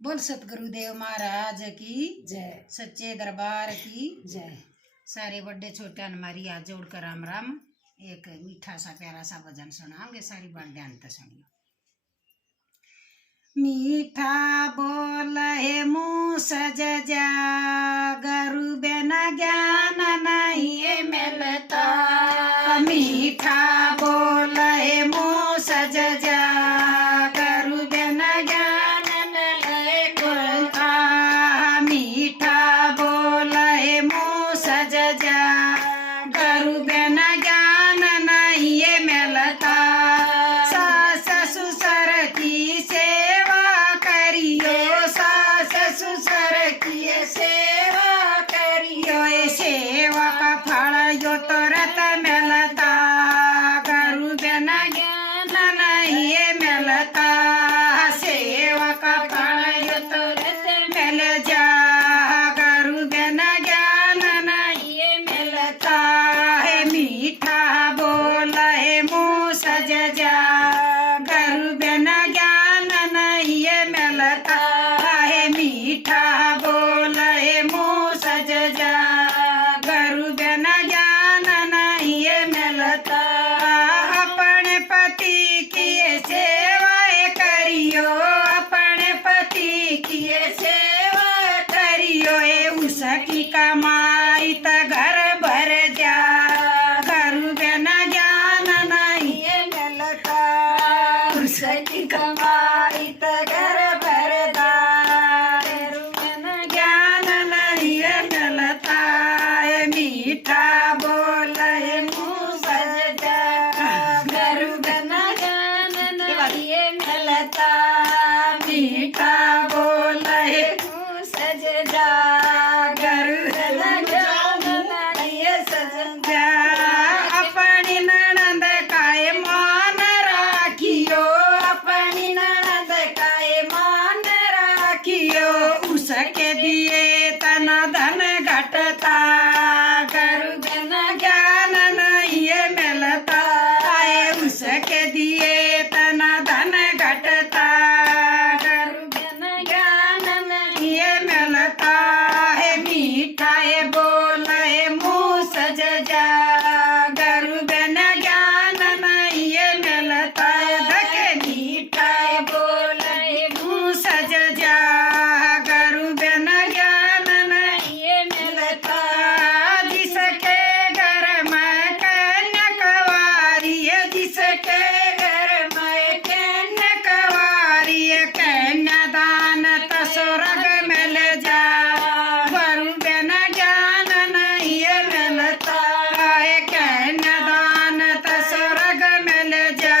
बोल सतगुरुदेव महाराज की जय। सच्चे दरबार की जय। सारे बड़े छोटे हमारी हाथ जोड़कर राम राम। एक मीठा सा प्यारा सा भजन सुनाओगे, सारी बात ध्यान से सुनियो। मीठा बोल है मुँह सज जा, गुरु बिना ज्ञान नहीं मिलता। मीठा बोल है मुँह सज जा, गुरु बिना ज्ञान नहीं मिलता। मीठा बोल है मुँह सज जा, गुरु बिना ज्ञान नहीं मिलता। सास ससुर की सेवा करियो, सास ससुर की सेवा करियो, सेवा का फल यो तुरंत मिलता। गुरु बिना ज्ञान नहीं मिलता, सेवा का फल यो तुरंत मिल जा। गुरु बिना ज्ञान नहीं मिलता है। मीठा बोल है मुँह सज जा, गुरु बिना ज्ञान नहीं मिलता है। मीठा बोल है मुँह सज जा, गुरु बिना ज्ञान नहीं मिलता। अपने पति की सेवा करियो, अपने पति की सेवा करियो, उसकी कमाई त घर भर जा। गुरु बिना ज्ञान नहीं मिलता, उसकी कमाई त घर भर दा। गुरु बिना ज्ञान नहीं मिलता है। मीठा बोल है मुँह सज जा, गुरु बिना ज्ञान नहीं मिलता। मीठा बोल है मुँह सज जा, गुरु बिना ज्ञान नहीं सज जा। अपनी ननद काय मान राखियो, अपनी ननद काय मान राखियो, उसके दिए तना धन घटता। गुरु बिना ज्ञान नहीं मिलता है, उसके दिए तना धन घटता। गुरु बिना ज्ञान नहीं मिलता है। मीठा है बोल है मुँह सज जा, गुरु बिना ज्ञान नहीं मिलता है। मीठा है बोल है मुँह सज जा, गुरु बिना ज्ञान नहीं मिलता। जिसके घर में कन्या कवारी है, जिसके घर में कन्या कवारी है, कन्यादान तो स्वर्ग मिल जा। गुरु बिना ज्ञान नहीं मिलता है, कन्यादान तो स्वर्ग मिल जा।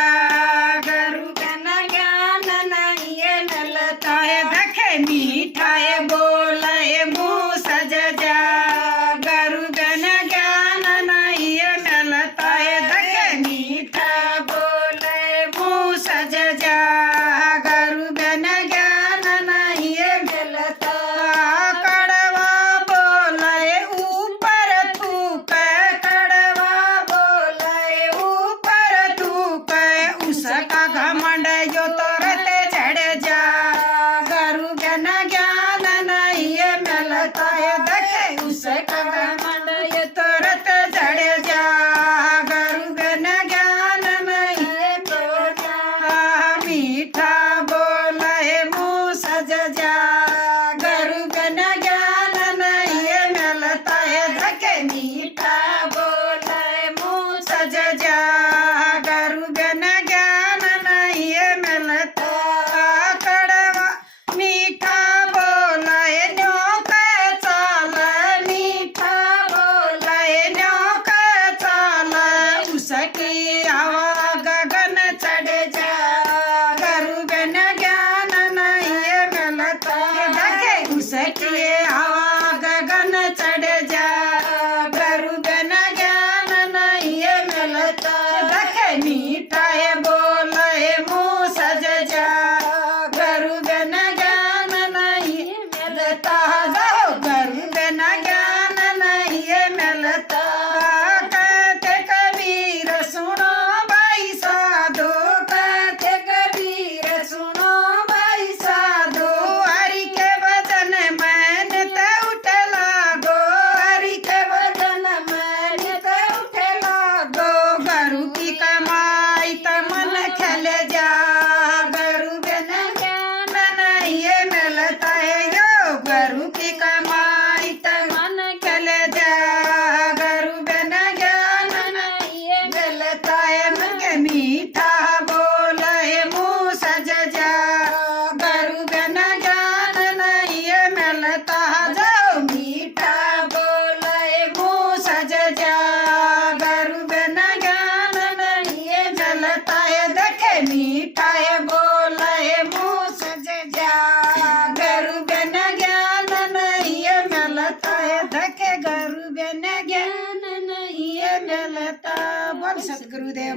गुरु बिना ज्ञान नहीं मिलता है। देखे मीठा है बोल है मुँह सज जा, गुरु बिना ज्ञान नहीं मिलता है। देखे मीठा बोल है मुँह सज जा, गुरु बिना ज्ञान नहीं मिलता। कड़वा बोल है ऊपर थूक, कड़वा बोल है ऊपर थूक, उसका घमंड जो तुरंत चढ़ जा। गुरु बिना ज्ञान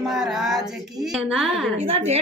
महाराज की ना इधर ढेर